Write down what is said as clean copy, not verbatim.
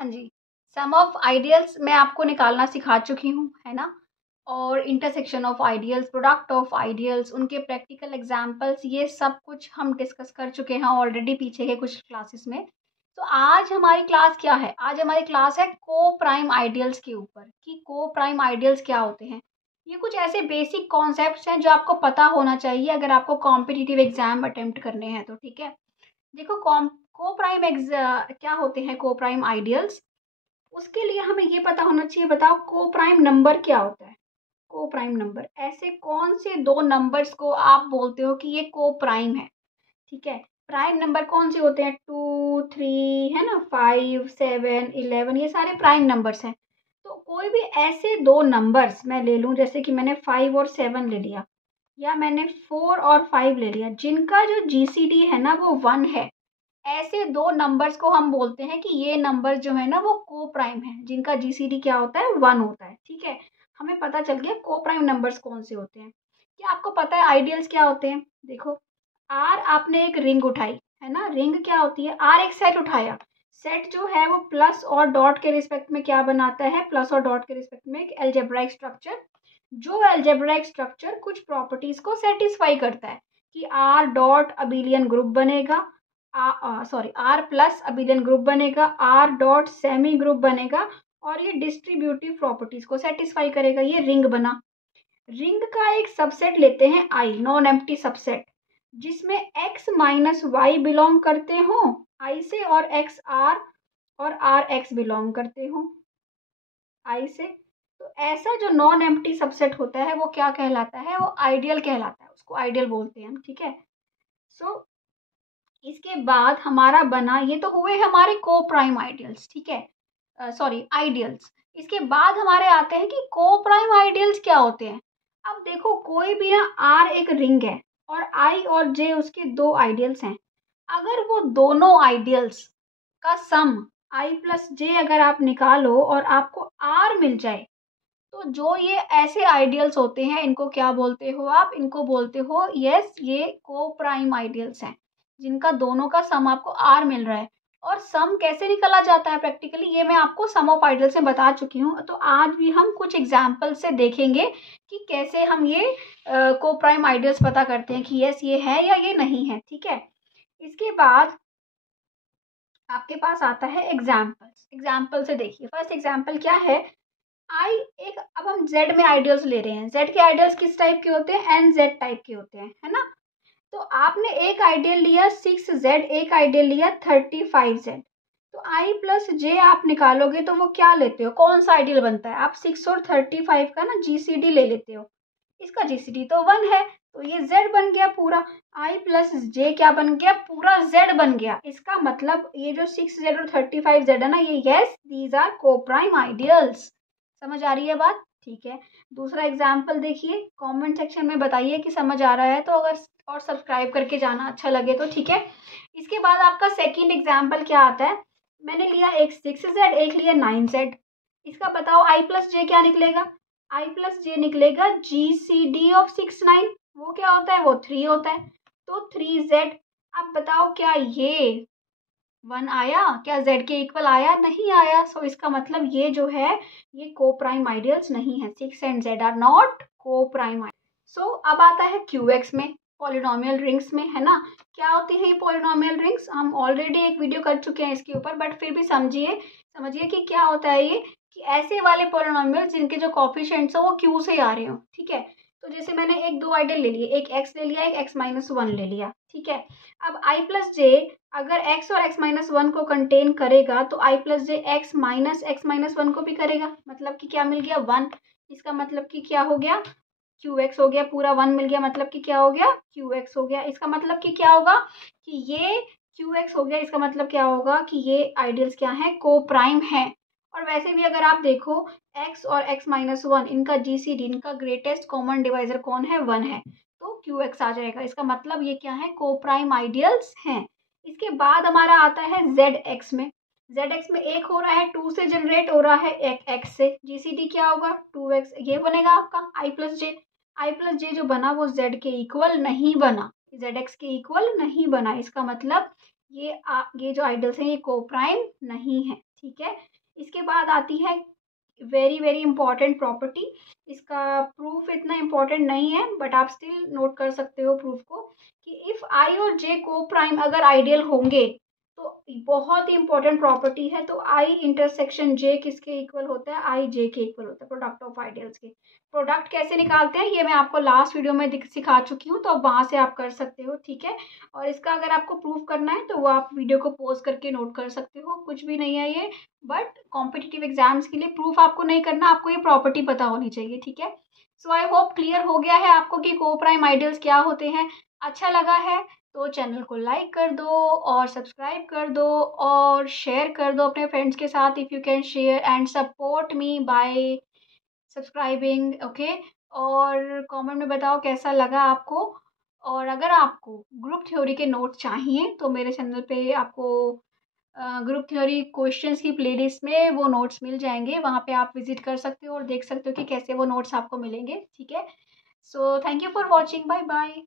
हाँ जी, सम of ideals मैं आपको निकालना सिखा चुकी हूँ, है ना? और intersection of ideals, product of ideals, उनके प्रैक्टिकल एग्जांपल्स, ये सब कुछ हम डिस्कस कर चुके हैं ऑलरेडी पीछे के कुछ क्लासेस में। तो आज हमारी क्लास क्या है? आज हमारी क्लास है को प्राइम आइडियल्स के ऊपर कि को प्राइम आइडियल्स क्या होते हैं। ये कुछ ऐसे बेसिक कॉन्सेप्ट्स हैं जो आपको पता होना चाहिए अगर आपको कॉम्पिटिटिव एग्जाम अटेम्प्ट करने हैं तो, ठीक है? देखो को प्राइम क्या होते हैं को प्राइम आइडियल्स? उसके लिए हमें ये पता होना चाहिए, बताओ को प्राइम नंबर क्या होता है? को प्राइम नंबर, ऐसे कौन से दो नंबर्स को आप बोलते हो कि ये को प्राइम है? ठीक है, प्राइम नंबर कौन से होते हैं? 2 3 है ना, 5 7 11, ये सारे प्राइम नंबर्स हैं। तो कोई भी ऐसे दो नंबर्स मैं ले लूं, जैसे कि मैंने 5 और 7 ले लिया, या मैंने 4 और 5 ले लिया, जिनका जो जीसीडी है ना वो 1 है, ऐसे दो नंबर्स को हम बोलते हैं कि ये नंबर जो है ना वो को प्राइम है, जिनका जीसीडी क्या होता है? 1 होता है। ठीक है, हमें पता चल गया को प्राइम नंबर्स कौन से होते हैं। क्या आपको पता है आइडियल्स क्या होते हैं? देखो, आर, आपने एक रिंग उठाई है ना, रिंग क्या होती है? आर एक सेट उठाया, सेट जो है वो प्लस और डॉट के रिस्पेक्ट में क्या बनाता है? प्लस और डॉट के रिस्पेक्ट में एक एल्जेब्राइक स्ट्रक्चर, जो एल्जेब्राइक स्ट्रक्चर कुछ प्रॉपर्टीज को सेटिस्फाई करता है कि आर डॉट अबिलियन ग्रुप बनेगा, sorry R plus abelian group बनेगा, आर डॉट सेमी ग्रुप बनेगा, और ये डिस्ट्रीब्यूटिव प्रॉपर्टीज को सेटिस्फाई करेगा। ये रिंग बना। रिंग का एक सबसेट लेते हैं आई, नॉन एम्प्टी सबसेट, जिसमें x माइनस वाई बिलोंग करते हो आई से, और x आर और आर एक्स बिलोंग करते हो आई से। तो ऐसा जो नॉन एम्प्टी सबसेट होता है वो क्या कहलाता है? वो आइडियल कहलाता है, उसको आइडियल बोलते हैं हम। ठीक है, सो इसके बाद हमारा बना, ये तो हुए हमारे को प्राइम आइडियल्स, ठीक है, सॉरी आइडियल्स। इसके बाद हमारे आते हैं कि को प्राइम आइडियल्स क्या होते हैं। अब देखो, कोई भी ना, आर एक रिंग है और आई और जे उसके दो आइडियल्स हैं। अगर वो दोनों आइडियल्स का सम आई प्लस जे अगर आप निकालो और आपको आर मिल जाए, तो जो ये ऐसे आइडियल्स होते हैं इनको क्या बोलते हो आप? इनको बोलते हो, यस, ये को प्राइम आइडियल्स हैं, जिनका दोनों का सम आपको आर मिल रहा है। और सम कैसे निकाला जाता है प्रैक्टिकली, ये मैं आपको सम ऑफ आइडियल्स से बता चुकी हूँ। तो आज भी हम कुछ एग्जाम्पल से देखेंगे कि कैसे हम ये को प्राइम आइडियल्स पता करते हैं कि यस ये है या ये नहीं है। ठीक है, इसके बाद आपके पास आता है एग्जाम्पल्स। एग्जाम्पल से देखिए, फर्स्ट एग्जाम्पल क्या है? आई एक, अब हम जेड में आइडियल्स ले रहे हैं। जेड के आइडियल्स किस टाइप के होते हैं? एन जेड टाइप के होते हैं, है ना? तो आपने एक आइडियल लिया 6z, एक आइडियल लिया 35z। तो आई प्लस जे आप निकालोगे तो वो क्या लेते हो? कौन सा आइडियल बनता है? आप 6 और 35 का ना जीसीडी ले लेते हो। इसका जीसीडी तो 1 है, तो ये z बन गया पूरा। आई प्लस जे क्या बन गया? पूरा z बन गया। इसका मतलब ये जो 6z और 35z है ना, ये यस दीज आर को प्राइम आइडियल्स। समझ आ रही है बात? ठीक है, दूसरा एग्जाम्पल देखिए, कमेंट सेक्शन में बताइए कि समझ आ रहा है तो, अगर और सब्सक्राइब करके जाना अच्छा लगे तो। ठीक है, इसके बाद आपका सेकंड एग्जाम्पल क्या आता है? मैंने लिया एक 6z, एक लिया 9z। इसका बताओ आई प्लस जे क्या निकलेगा? आई प्लस जे निकलेगा GCD ऑफ 6 9। वो क्या होता है? वो 3 होता है, तो 3z। अब बताओ क्या ये 1 आया? क्या z के इक्वल आया? नहीं आया। सो इसका मतलब ये जो है ये को प्राइम आइडियल्स नहीं है। 6 एंड z आर नॉट को प्राइम। सो अब आता है QX में, पॉलिनोमियल रिंग्स में, है ना? क्या होती है ये पॉलिनोमियल रिंग्स? हम ऑलरेडी एक वीडियो कर चुके हैं इसके ऊपर, बट फिर भी समझिए कि क्या होता है ये, कि ऐसे वाले पॉलिनोमियल जिनके जो कॉफिशिएंट्स हो वो Q से आ रहे हो। ठीक है, तो जैसे मैंने एक दो आइडियल ले लिए, एक x ले लिया, एक x माइनस 1 ले लिया। ठीक है, अब i प्लस जे अगर x और x माइनस 1 को कंटेन करेगा तो i plus J x minus 1 को भी करेगा। मतलब कि क्या मिल गया? 1। इसका मतलब कि क्या हो गया? QX हो गया, पूरा 1 मिल गया, मतलब कि क्या हो गया? QX हो गया। इसका मतलब कि क्या होगा? कि ये QX हो गया। इसका मतलब क्या होगा? कि ये आइडियल्स क्या है? को प्राइम है। और वैसे भी अगर आप देखो, x और x माइनस 1 इनका GCD, इनका ग्रेटेस्ट कॉमन डिवाइजर कौन है? 1 है, तो QX आ जाएगा। इसका मतलब ये क्या है? को प्राइम आइडियल्स हैं। इसके बाद हमारा आता है ZX में। ZX में एक हो रहा है 2 से जनरेट हो रहा है, एक x से। GCD क्या होगा? 2x। ये बनेगा आपका i plus J. I plus J जो बना वो z के इक्वल नहीं बना, zx के इक्वल नहीं बना। इसका मतलब ये जो आइडियल्स हैं ये को प्राइम नहीं है। ठीक है। इसके बाद आती है वेरी वेरी इंपॉर्टेंट प्रॉपर्टी। इसका प्रूफ इतना इंपॉर्टेंट नहीं है बट आप स्टिल नोट कर सकते हो प्रूफ को, कि इफ आई और जे को प्राइम अगर आइडियल होंगे तो बहुत ही इंपॉर्टेंट प्रॉपर्टी है। तो आई इंटरसेक्शन जे किसके इक्वल होता है, आई जे के इक्वल होता है, प्रोडक्ट ऑफ आइडियल्स के। प्रोडक्ट कैसे निकालते हैं ये मैं आपको लास्ट वीडियो में सिखा चुकी हूँ, तो अब वहां से आप कर सकते हो, ठीक है। और इसका अगर आपको प्रूफ करना है तो वो आप वीडियो को पॉज करके नोट कर सकते हो, कुछ भी नहीं है ये। बट कॉम्पिटिटिव एग्जाम्स के लिए प्रूफ आपको नहीं करना, आपको ये प्रॉपर्टी पता होनी चाहिए, ठीक है। सो आई होप क्लियर हो गया है आपको कि को प्राइम आइडियल्स क्या होते हैं। अच्छा लगा है तो चैनल को लाइक कर दो और सब्सक्राइब कर दो और शेयर कर दो अपने फ्रेंड्स के साथ, if you can share, and support me bye subscribing, okay. और कमेंट में बताओ कैसा लगा आपको। और अगर आपको ग्रुप थ्योरी के नोट चाहिए तो मेरे चैनल पे आपको ग्रुप थ्योरी क्वेश्चंस की प्लेलिस्ट में वो नोट्स मिल जाएंगे, वहाँ पे आप विजिट कर सकते हो और देख सकते हो कि कैसे वो नोट्स आपको मिलेंगे, ठीक है। So thank you for watching, bye bye.